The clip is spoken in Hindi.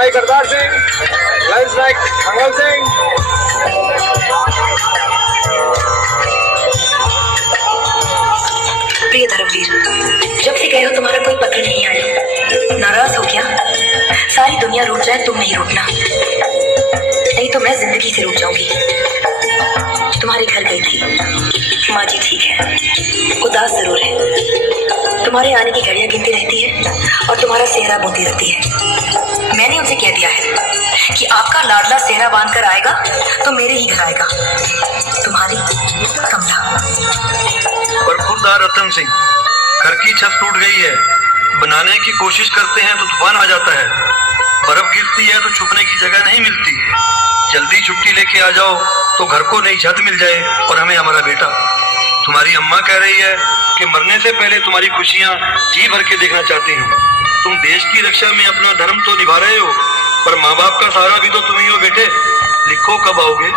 भाई करतार सिंह, लंच नायक मंगल सिंह। प्रिय धर्मवीर, जब से गए हो तुम्हारा कोई पत्र नहीं आया। नाराज हो क्या? सारी दुनिया रूठ जाए, तुम नहीं रूठना, नहीं तो मैं जिंदगी से रूठ जाऊंगी। तुम्हारे घर गई थी, माँ जी ठीक है, उदास जरूर है, तुम्हारे आने की घड़ियां गिनती रहती है और तुम्हारा सेहरा बोती रहती है। मैंने उनसे कह दिया है कि आपका लाडला सेहरा बांध कर आएगा तो मेरे ही घर आएगा। तुम्हारी कमला। बरखुरदार रतन सिंह, घर की छत टूट गई है, बनाने की कोशिश करते हैं तो तूफान आ जाता है, बर्फ गिरती है तो छुपने की जगह नहीं मिलती। जल्दी छुट्टी लेके आ जाओ तो घर को नई छत मिल जाए और हमें हमारा बेटा। तुम्हारी अम्मा कह रही है कि मरने से पहले तुम्हारी खुशियां जी भर के देखना चाहती हूँ। तुम देश की रक्षा में अपना धर्म तो निभा रहे हो, पर माँ बाप का सहारा भी तो तुम ही हो बेटे। लिखो कब आओगे।